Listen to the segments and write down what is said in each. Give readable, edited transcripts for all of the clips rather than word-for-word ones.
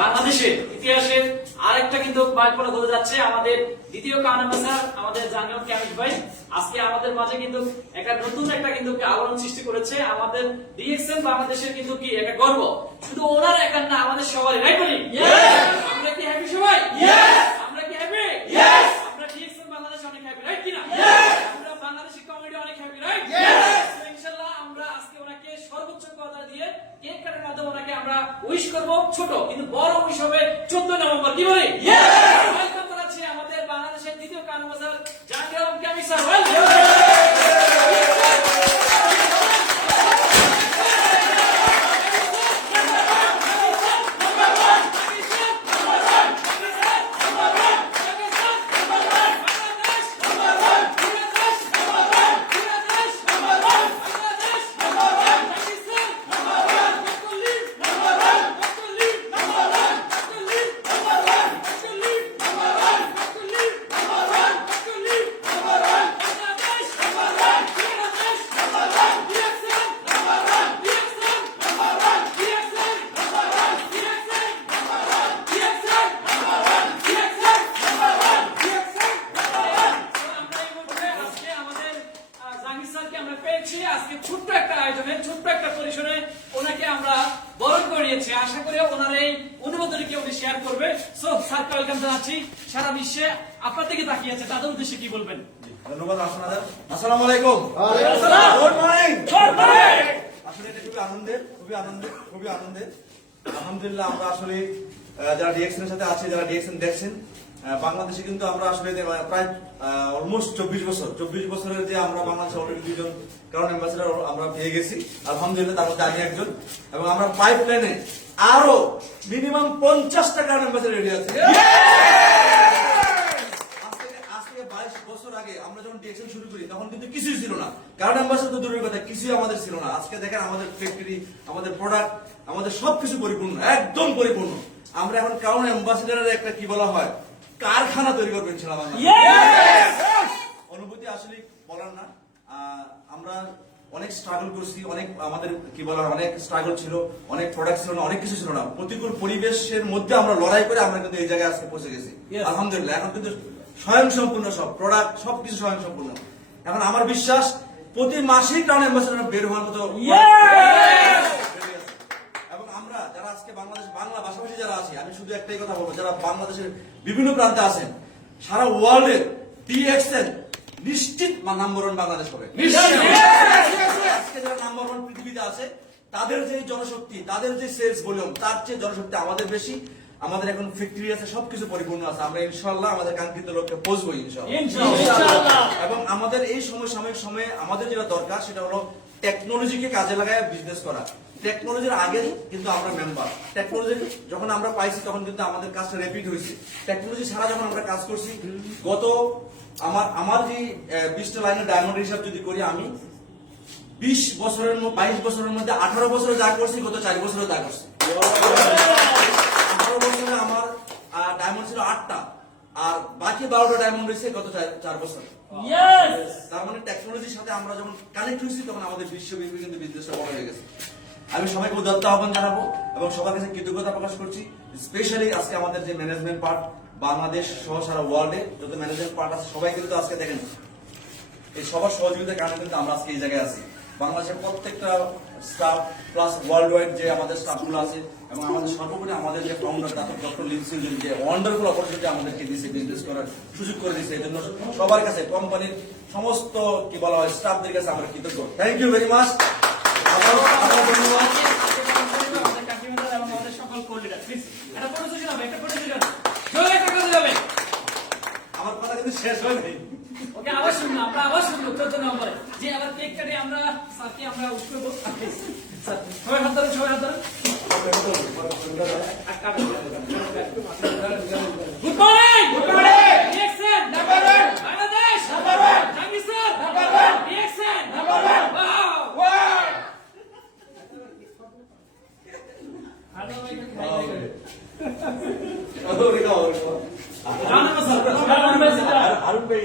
বাংলাদেশের ইতিহাসের আরেকটা কিন্তু মাইলফলক হতে যাচ্ছে। আমাদের দ্বিতীয় কাউন অ্যাম্বাসাডর আমাদের জানিও কামিল ভাই আজকে আমাদের মাঝে কিন্তু একটা নতুন একটা কিন্তু আলোড়ন সৃষ্টি করেছে। আমাদের ডিএক্সএন বাংলাদেশের কিন্তু কি একটা গর্ব, শুধু ওনার একার না, আমাদের সবারই, রাইট বলি? আমরা কি হ্যাপি সবাই? আমরা কি হ্যাপি? আমরা ডিএক্সএন বাংলাদেশ অনেক হ্যাপি, রাইট কিনা? আমরা বাংলাদেশি কমিউনিটি অনেক হ্যাপি, রাইট? ইনশাআল্লাহ আমরা আজকে ওনাকে সর্বোচ্চ কথা দিয়ে কেক কাটার মাধ্যমে ওনাকে আমরা উইশ করব। ছোট কিন্তু বড় উইশ হবে 14 নভেম্বর, কি বলি? ওয়েলকাম করাচ্ছি আমাদের বাংলাদেশের দ্বিতীয় কাউন অ্যাম্বাসাডর জাহাঙ্গীর আলম কামিল স্যার। আজকে ছোট্ট একটা আয়োজনে, ছোট্ট একটা পরিসরে ওনাকে আমরা বরণ করিয়েছি। আশা করি ওনার এই অনুমোদনকে উনি শেয়ার করবে। সো স্যার ওয়েলকাম জানাচ্ছি। সারা বিশ্বে আপনার দিকে তাকিয়ে আছে, তাদের উদ্দেশ্যে কি বলবেন? ধন্যবাদ আপনাদের। আসসালামু আলাইকুম। Good morning. আসলে এটা খুবই আনন্দের। আলহামদুলিল্লাহ আমরা আসলে যারা ডিএক্সএন এর সাথে আছে, যারা ডিএক্সএন দেখছেন, বাংলাদেশে কিন্তু আমরা আসলে প্রায় অলমোস্ট 24 বছরের যে আমরা বাংলাদেশে অলরেডি 2 জন কারণ অ্যাম্বাসেডর আমরা পেয়ে গেছি আলহামদুলিল্লাহ, তার মধ্যে আমি একজন। এবং আমরা পাইপলাইনে আরো মিনিমাম 50টা কারণ অ্যাম্বাসেডর রেডি আছে। আজকে 22 বছর আগে আমরা যখন ডিএক্সএন শুরু করি তখন কিন্তু কিছুই ছিল না, কারণ অ্যাম্বাসেডর তো দূরের কথা, কিছুই আমাদের ছিল না। আজকে দেখেন আমাদের ফ্যাক্টরি, আমাদের প্রোডাক্ট, আমাদের সবকিছু পরিপূর্ণ, একদম পরিপূর্ণ। আমরা এখন কারণ অ্যাম্বাসেডরের একটা কি বলা হয় কারখানা তৈরি করবেন ইনশাআল্লাহ। অনুভূতি আসলে বলার না। আমরা অনেক স্ট্রাগল করছি, অনেক আমাদের কি বলা হয় অনেক স্ট্রাগল ছিল, অনেক প্রোডাক্ট ছিল না, অনেক কিছু ছিল না। প্রতিকূল পরিবেশের মধ্যে আমরা লড়াই করে আমরা কিন্তু এই জায়গায় আজকে পৌঁছে গেছি আলহামদুলিল্লাহ। এখন কিন্তু স্বয়ংসম্পূর্ণ, সব প্রোডাক্ট সবকিছু স্বয়ংসম্পূর্ণ। এখন আমার বিশ্বাস প্রতি মাসেই কারণ অ্যাম্বাসেডর বের হওয়ার মতো। এবং আমরা যারা আজকে বাংলা ভাষাভাষী যারা আছি, আমি শুধু একটাই কথা বলবো, যারা বাংলাদেশের বিভিন্ন প্রান্তে আছেন, সারা ওয়ার্ল্ডের ডিএক্সএন নিশ্চিত নাম্বার 1 বাংলাদেশ হবে। আজকে যারা নাম্বার 1 পৃথিবীতে আছে, তাদের যে জনশক্তি, তাদের যে সেলস ভলিউম, তার চেয়ে জনশক্তি আমাদের বেশি। আমাদের এখন ফ্যাক্টরি আছে, সবকিছু পরিপূর্ণ আছে। আমরা ইনশাআল্লাহ আমাদের কাঙ্ক্ষিত লক্ষ্যে পৌঁছবো ইনশাআল্লাহ। এবং আমাদের এই সাময়িক সময়ে আমাদের যেটা দরকার সেটা হলো টেকনোলজিকে কাজে লাগায় বিজনেস করা। টেকনোলজির আগে কিন্তু আমরা মেম্বার, টেকনোলজি যখন আমরা পাইছি তখন কিন্তু আমাদের কাজটা র্যাপিড হয়েছে। টেকনোলজি ছাড়া যখন আমরা কাজ করছি, গত আমার যে 20টা লাইনের ডায়মন্ড হিসাব যদি করি, আমি 22 বছরের মধ্যে 18 বছরে যা করছি, গত 4 বছরে যা করছি। 18 বছরে আমার ডায়মন্ড ছিল 8টা, আর বাকি 12টা ডায়মন্ড হয়েছে গত 4 বছর। তার মানে টেকনোলজির সাথে আমরা যখন কানেক্ট হয়েছি তখন আমাদের বিশ্বব্যাপী কিন্তু বিজনেসটা বড় হয়ে গেছে। আমি সবাইকে উদাত্ত আহ্বান জানাবো এবং সবার কাছে কৃতজ্ঞতা প্রকাশ করছি। স্পেশালি আজকে আমাদের যে ম্যানেজমেন্ট পার্ট, বাংলাদেশ সহ সারা ওয়ার্ল্ডে যত ম্যানেজমেন্ট পার্ট আছে, সবাই কিন্তু আজকে দেখেন এই সবার সহযোগিতার কারণে কিন্তু আমরা আজকে এই জায়গায় আছি। বাংলাদেশের প্রত্যেকটা স্টাফ প্লাস ওয়ার্ল্ড ওয়াইড যে আমাদের স্টাফগুলো আছে, এবং আমাদের সর্বোপরি আমাদের যে ফাউন্ডার ডক্টর লিনসিল যে ওয়ান্ডারফুল অপরচুনিটি আমাদেরকে দিয়েছে, বিজনেস করার সুযোগ করে দিয়েছে, এই জন্য সবার কাছে, কোম্পানির সমস্ত কি বলা হয় স্টাফদের কাছে আমরা কৃতজ্ঞ। Thank you very much. আমার কথা কিন্তু শেষ হয় নাই। ওকে, আবার শুনুন, আমরা আবার শুনবো 14 নম্বরে যে আবার কেক কাটে আমরা স্যারকে আমরা উইশ করব। স্যার সবাই হাত ধরুন, সবাই হাত ধরুন। Good morning. DXN number 1 Bangladesh, number 1 Jahangir sir, number 1 DXN, number 1 wow. Hello ভাই, খাই খাই আরুন ভাই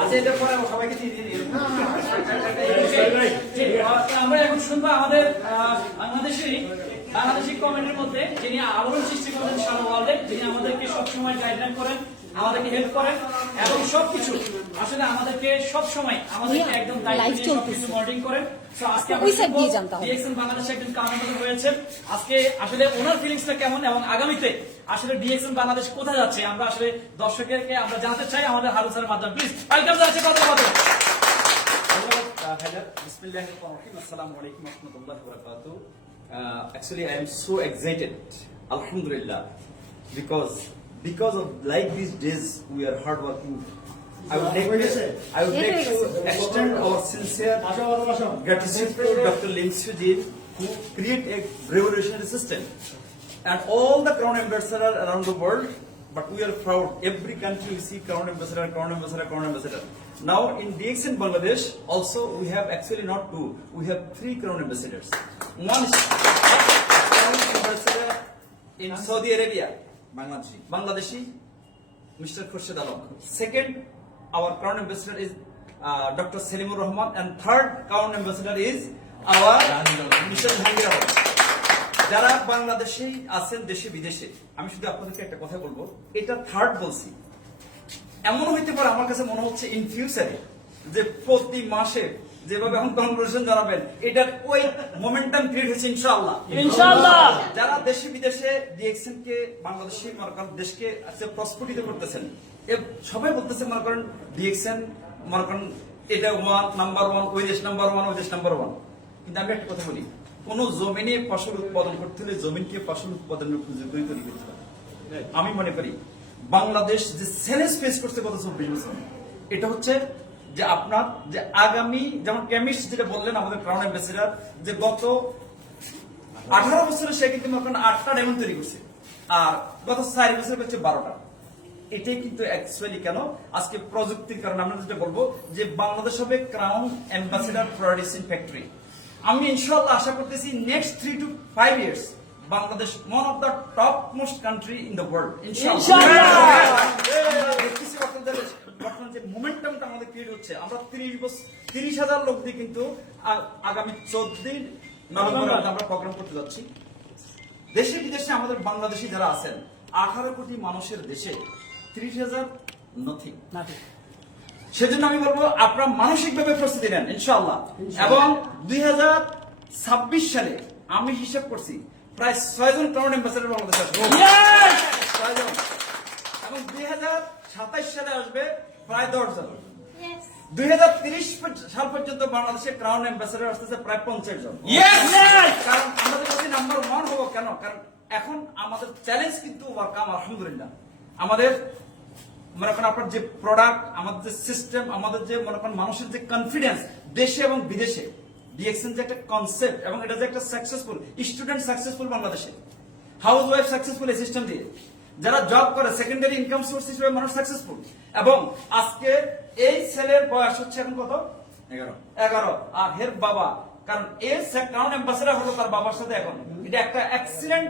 আচ্ছা এটার পরে সবাইকে দিয়ে দিন। আমরা এখন শুনবো আমাদের বাংলাদেশি কমেন্টের মধ্যে যিনি আলোড়ন সৃষ্টি করেন সারা ওয়ার্ল্ডে, যিনি আমাদেরকে সবসময় গাইডলাইন করেন, আমাদেরকে হেল্প করেন এবং সবকিছু আসলে আমাদেরকে সবসময় আমাদেরকে একদম দায়িত্ব নিয়ে সবকিছু মনিটরিং করেন। So, আজকে আমরা ডিএক্সএন বাংলাদেশে একজন কাউন্সিলর হয়েছে। আজকে আসলে ওনার ফিলিংসটা কেমন এবং আগামীতে আসলে ডিএক্সএন বাংলাদেশ কোথায় যাচ্ছে আমরা আসলে দর্শকদেরকে আমরা জানাতে চাই আমাদের হারুন স্যারের মাধ্যমে। প্লিজ ওয়েলকাম যাচ্ছে কথা বলতে। Actually, I am so excited, Alhamdulillah, because of like these days we are hardworking. I would like to extend our sincere gratitude to Dr. Lim Sujit, who create a revolutionary system, and all the crown ambassadors around the world. But we are proud. Every country we see crown ambassador, crown ambassador, crown ambassador. Now in DXN Bangladesh, also we have actually not two, we have 3 crown ambassadors. One is crown ambassador in Saudi Arabia, Bangladeshi, Mr. Khurshid Alam. Second, our crown ambassador is Dr. Salimur Rahman, and third crown ambassador is our Mr. Jahangir Alam. যারা বাংলাদেশে আছেন দেশে বিদেশে, আমি শুধু আপনাদেরকে একটা কথা বলবো, এটা থার্ড বলছি। এমন হইতে পারে আমার কাছে মনে হচ্ছে ইন ফিউচারে যে প্রতি মাসে যেভাবে এখন কনগ্রেশন জানাবেন, এটার ওই মোমেন্টাম ক্রিয়েট হচ্ছে ইনশাআল্লাহ। যারা দেশে বিদেশে ডিএক্সএন কে বাংলাদেশি মনে করেন দেশকে প্রস্ফুটিত করতেছেন, সবাই বলতেছে মনে করেন ডিএক্সএন মনে করেন এটা নাম্বার 1, ওই দেশ নাম্বার 1, ওই দেশ নাম্বার 1। কিন্তু আমি একটা কথা বলি, কোন জমিনে ফসল উৎপাদন করতে হলে জমিনকে ফসল উৎপাদনের উপযোগী তৈরি করতে হবে। আমি মনে করি বাংলাদেশ যে চ্যালেঞ্জ ফেস করছে গত 24 বছর, এটা হচ্ছে যে আপনার যে আগামী, যেমন কেমিস্ট যেটা বললেন আমাদের ক্রাউন অ্যাম্বাসেডর, যে গত 18 বছরে সে কিন্তু 8টা ডায়মন্ড তৈরি করছে, আর গত 4 বছরে করছে 12টা। এটাই কিন্তু অ্যাকচুয়ালি কেন আজকে প্রযুক্তির কারণে আমরা যেটা বলবো যে বাংলাদেশ হবে ক্রাউন অ্যাম্বাসেডর প্রোডাকশন ফ্যাক্টরি। আমি ইনশাআল্লাহ আশা করতেছি next 3 to 5 years Bangladesh one of the top most country in the world ইনশাআল্লাহ। বর্তমান যে মোমেন্টামটা আমাদের ক্রিয়েট হচ্ছে, আমরা 30,000 লোক দিয়ে কিন্তু আগামী 14 নভেম্বর আমরা প্রোগ্রাম করতে যাচ্ছি। দেশে বিদেশে আমাদের বাংলাদেশি যারা আছেন, 18 কোটি মানুষের দেশে 30,000 নথিং। সেজন্য আমি বলবো আপনারা মানসিকভাবে প্রস্তুতি নেন ইনশাআল্লাহ। এবং 2026 সালে আমি হিসাব করছি প্রায় 6 জন ক্রাউন অ্যাম্বাসেডর বাংলাদেশে আসবে, 6 জন। এবং 2027 সালে আসবে প্রায় 10 জন। 2030 সাল পর্যন্ত বাংলাদেশে ক্রাউন অ্যাম্বাসেডর আসতেছে প্রায় 50 জন। কারণ আমাদের কাছে নাম্বার 1 হবো কেন? কারণ এখন আমাদের চ্যালেঞ্জ কিন্তু ওয়ার্কাম আলহামদুলিল্লাহ। আমাদের মনে করেন আপনার যে প্রোডাক্ট, আমাদের যে সিস্টেম, আমাদের যে মনে করেন মানুষের যে কনফিডেন্স দেশে এবং বিদেশে, ডিএক্সএন যে একটা কনসেপ্ট এবং এটা যে একটা সাকসেসফুল স্টুডেন্ট, সাকসেসফুল বাংলাদেশে, হাউস ওয়াইফ সাকসেসফুল এই সিস্টেম দিয়ে, যারা জব করে সেকেন্ডারি ইনকাম সোর্স হিসেবে মানুষ সাকসেসফুল। এবং আজকে এই ছেলের বয়স হচ্ছে এখন কত? 11। আর হের বাবা, কারণ এই ক্রাউন অ্যাম্বাসেডর হলো তার বাবার সাথে এখন, এটা একটা এক্সিলেন্ট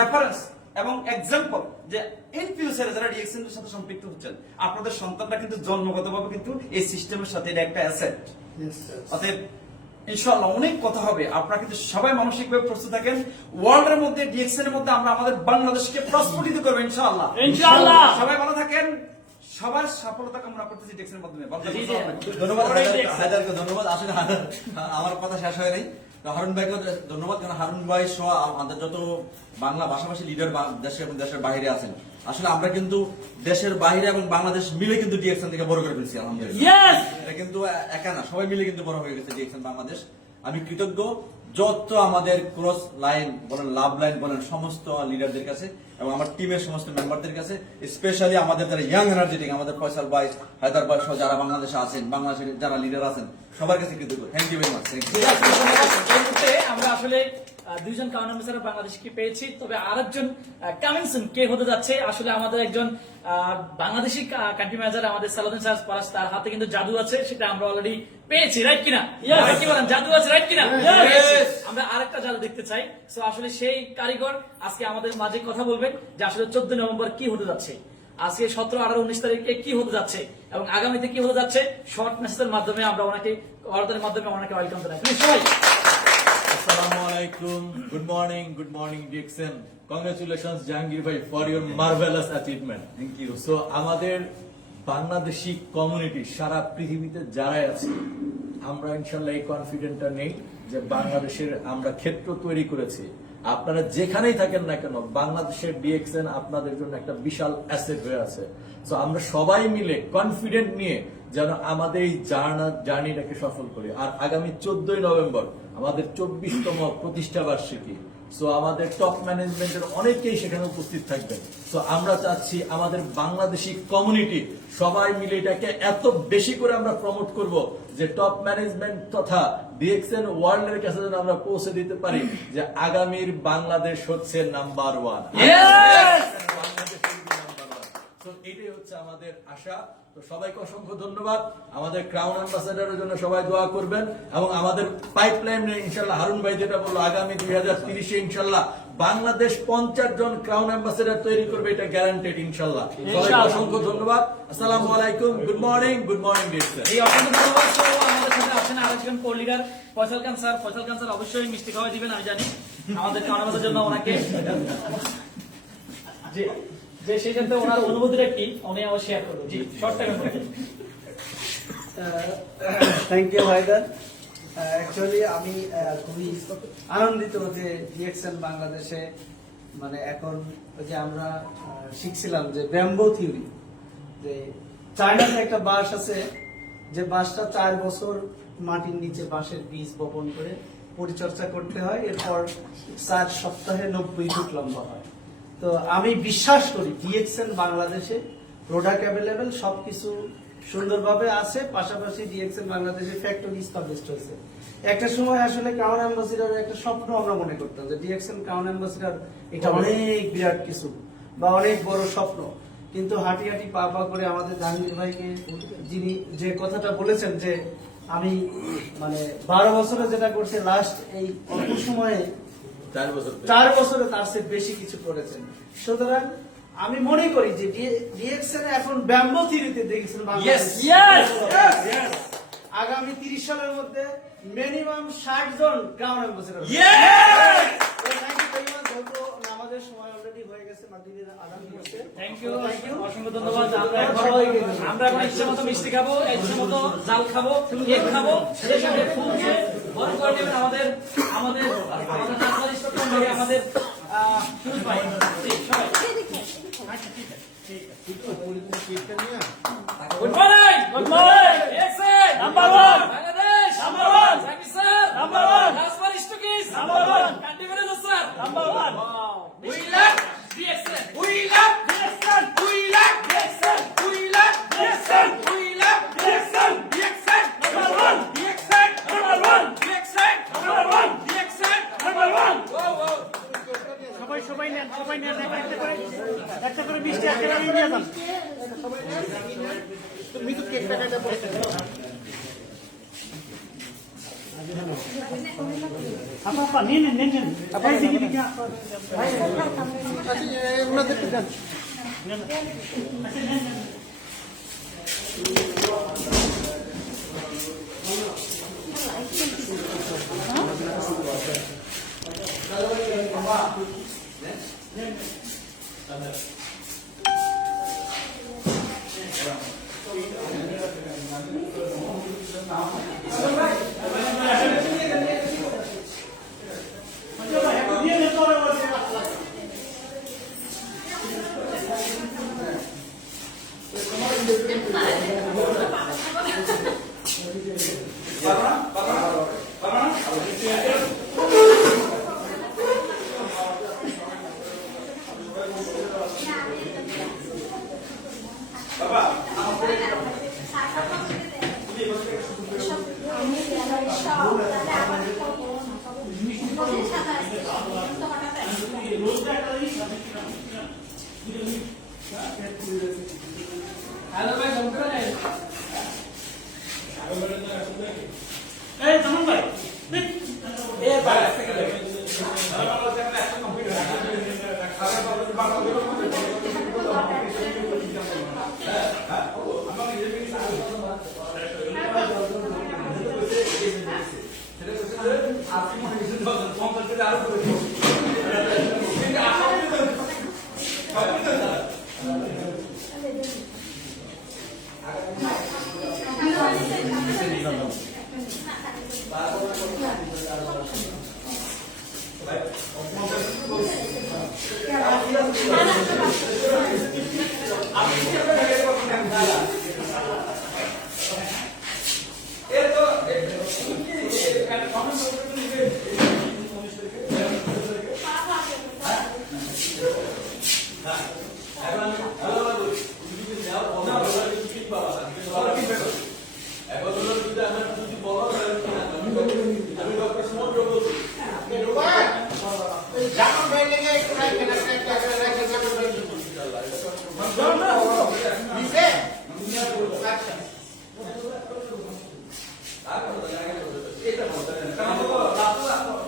রেফারেন্স এবং এক্সাম্পল যে ইন ফিউচারে যারা ডিএক্সএন এর সাথে সম্পৃক্ত হচ্ছেন, আপনাদের সন্তানরা কিন্তু জন্মগতভাবে কিন্তু এই সিস্টেমের সাথে এটা একটা অ্যাসেট। অতএব ইনশাআল্লাহ অনেক কথা হবে। আপনারা কিন্তু সবাই মানসিকভাবে প্রস্তুত থাকেন। ওয়ার্ল্ডের মধ্যে ডিএক্সএন এর মধ্যে আমরা আমাদের বাংলাদেশকে প্রস্ফুটিত করব ইনশাআল্লাহ। সবাই ভালো থাকেন, সবার সফলতা কামনা করতেছি ডিএক্সএন এর মাধ্যমে। ধন্যবাদ হায়দারকে, ধন্যবাদ। আসলে আমার কথা শেষ হয় নাই, হারুন ভাইকে ধন্যবাদ, কারণ হারুন ভাই সহ আমাদের যত বাংলা ভাষাভাষী লিডার দেশে এবং দেশের বাইরে আছেন, আসলে আমরা কিন্তু দেশের বাইরে এবং বাংলাদেশ মিলে কিন্তু ডিএক্সএন থেকে বড় করে ফেলছি আলহামদুলিল্লাহ। এটা কিন্তু একা না, সবাই মিলে কিন্তু বড় হয়ে গেছে ডিএক্সএন বাংলাদেশ। আমি কৃতজ্ঞ যত আমাদের ক্রস লাইন বলেন, লাভ লাইন বলেন, সমস্ত লিডারদের কাছে এবং আমার টিমের সমস্ত মেম্বারদের কাছে, স্পেশালি আমাদের যারা ইয়াং এনার্জেটিক, আমাদের ফয়সাল ভাই, হায়দার ভাই সহ যারা বাংলাদেশে আছেন, বাংলাদেশের যারা লিডার আছেন, সবার কাছে কৃতজ্ঞ। Thank you very much. আমরা আসলে 2 জন ক্রাউন অ্যাম্বাসেডর বাংলাদেশকে পেয়েছি, তবে আরেকজন কামিং সুন কে হতে যাচ্ছে আসলে আমাদের একজন বাংলাদেশি কান্ট্রি ম্যানেজার আমাদের সালাউদ্দিন সাহেব পরাশ, তার হাতে কিন্তু জাদু আছে, সেটা আমরা অলরেডি পেয়েছি, রাইট কিনা? কি বলেন, জাদু আছে রাইট কিনা? আমরা আরেকটা জাদু দেখতে চাই। সো আসলে সেই কারিগর আজকে আমাদের মাঝে কথা বলবেন যে আসলে 14 নভেম্বর কি হতে যাচ্ছে। আজকে 17, 18, 19 তারিখে কি হতে যাচ্ছে এবং আগামীতে কি হতে যাচ্ছে শর্ট মেসেজের মাধ্যমে আমরা ওনাকে অর্ডারের মাধ্যমে ওনাকে ওয়েলকাম জানাই। প্লিজ সবাই Assalamualaikum. Good morning, Dixon. Congratulations, Jahangir bhai, for your marvelous achievement. Thank you. So, আমাদের বাংলাদেশি কমিউনিটি সারা পৃথিবীতে যারাই আছে, আমরা ইনশাল্লাহ এই কনফিডেন্টটা নেই যে বাংলাদেশের আমরা ক্ষেত্র তৈরি করেছি। আপনারা যেখানেই থাকেন না কেন, বাংলাদেশের ডিএক্সএন আপনাদের জন্য একটা বিশাল অ্যাসেট হয়ে আছে। তো আমরা সবাই মিলে কনফিডেন্ট নিয়ে যেন আমাদের এই জার্নিটাকে সফল করি। আর আগামী 14ই নভেম্বর আমাদের 24তম প্রতিষ্ঠা বার্ষিকী। সো আমাদের টপ ম্যানেজমেন্টের অনেকেই সেখানে উপস্থিত থাকবেন। সো আমরা চাচ্ছি আমাদের বাংলাদেশি কমিউনিটি সবাই মিলে এটাকে এত বেশি করে আমরা প্রমোট করব যে টপ ম্যানেজমেন্ট তথা ডিএক্সএন ওয়ার্ল্ড এর কাছে যেন আমরা পৌঁছে দিতে পারি যে আগামীর বাংলাদেশ হচ্ছে নাম্বার 1। তো এটাই হচ্ছে আমাদের আশা। তো সবাইকে অসংখ্য ধন্যবাদ। আমাদের ক্রাউন অ্যাম্বাসেডারের জন্য সবাই দোয়া করবেন এবং আমাদের পাইপলাইনে ইনশাল্লাহ হারুন ভাই যেটা বললো আগামী 2030-এ ইনশাল্লাহ বাংলাদেশ 50 জন ক্রাউন অ্যাম্বাসেডার তৈরি করবে, এটা গ্যারান্টেড ইনশাল্লাহ। সবাইকে অসংখ্য ধন্যবাদ। আসসালামু আলাইকুম, গুড মর্নিং ডিয়ার। এই অসংখ্য ধন্যবাদ। তো আমাদের সাথে আছেন আরেকজন কোলিডার ফয়সাল খান স্যার। ফয়সাল খান স্যার অবশ্যই মিষ্টি খাওয়া দিবেন, আমি জানি আমাদের কানামাজের জন্য ওনাকে যে সেই ক্ষেত্রে ওনার অনুভূতিটা কি উনি আমার শেয়ার করবো। জি, শর্ট টাইমের মধ্যে। Thank you ভাইদার। অ্যাকচুয়ালি আমি খুবই আনন্দিত যে ডিএক্সএন বাংলাদেশে মানে এখন যে আমরা শিখছিলাম যে ব্যাম্বো থিওরি, যে চায়নাতে একটা বাঁশ আছে যে বাঁশটা 4 বছর মাটির নিচে বাঁশের বীজ বপন করে পরিচর্যা করতে হয়, এরপর 4 সপ্তাহে 90 ফুট লম্বা হয়। তো আমি বিশ্বাস করি ডিএক্সএন বাংলাদেশে প্রোডাক্ট অ্যাভেলেবেল, সবকিছু সুন্দরভাবে আছে, পাশাপাশি ডিএক্সএন বাংলাদেশে ফ্যাক্টরি এস্টাবলিশড হয়েছে। একটা সময় আসলে ক্রাউন অ্যাম্বাসিডারের একটা স্বপ্ন আমরা মনে করতাম যে ডিএক্সএন ক্রাউন অ্যাম্বাসিডার এটা অনেক বিরাট কিছু বা অনেক বড় স্বপ্ন, কিন্তু হাঁটি হাঁটি পা পা করে আমাদের জাহাঙ্গীর ভাইকে যিনি যে কথাটা বলেছেন যে আমি মানে 12 বছরে যেটা করছে লাস্ট এই অল্প সময়ে 4 বছরে তার চেয়ে বেশি কিছু করেছেন। সুতরাং আমি মনে করি যে ডিএক্সএন এখন ব্যাম্বো থিওরিতে দেখেছেন আগামী 30 সালের মধ্যে মিনিমাম 60 জন ক্রাউন অ্যাম্বাসেডর। আমাদের সময় অলরেডি হয়ে গেছে, মাগরিবের আযান হচ্ছে। থ্যাংক ইউ, অসংখ্য ধন্যবাদ। আমরা এখন ইচ্ছে মতো মিষ্টি খাবো, ইচ্ছে মতো জাল খাবো, কেক খাবো, সেই সাথে ফুলকে বড় করে নেবেন আমাদের আমাদের সুরজ ভাই। সবাই good morning Excel number 1 Bangladesh number 1 Zakir sir number 1 Rajbari stockist number 1 কান্টিভেল sir number 1 we love DXL we love DXL we love DXL we love DXL we love DXL DXL number 1 DXL number 1 DXL number 1 DXL number 1 সবাই নেন একটা করে মিষ্টি একটা করে নিয়ে যান। তুমি তো কেক কাটাটা বলতে আপা নেন আপা দেখি দেখি ওনাদের তো দেন হ্যালো ভাই, কেমন আছেন? এই জামান ভাই এ ভাই একটা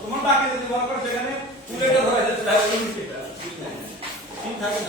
তোমার বাকি যদি মনে করো সেখানে পুলেটা ধরে ঠিক থাকে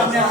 আপনি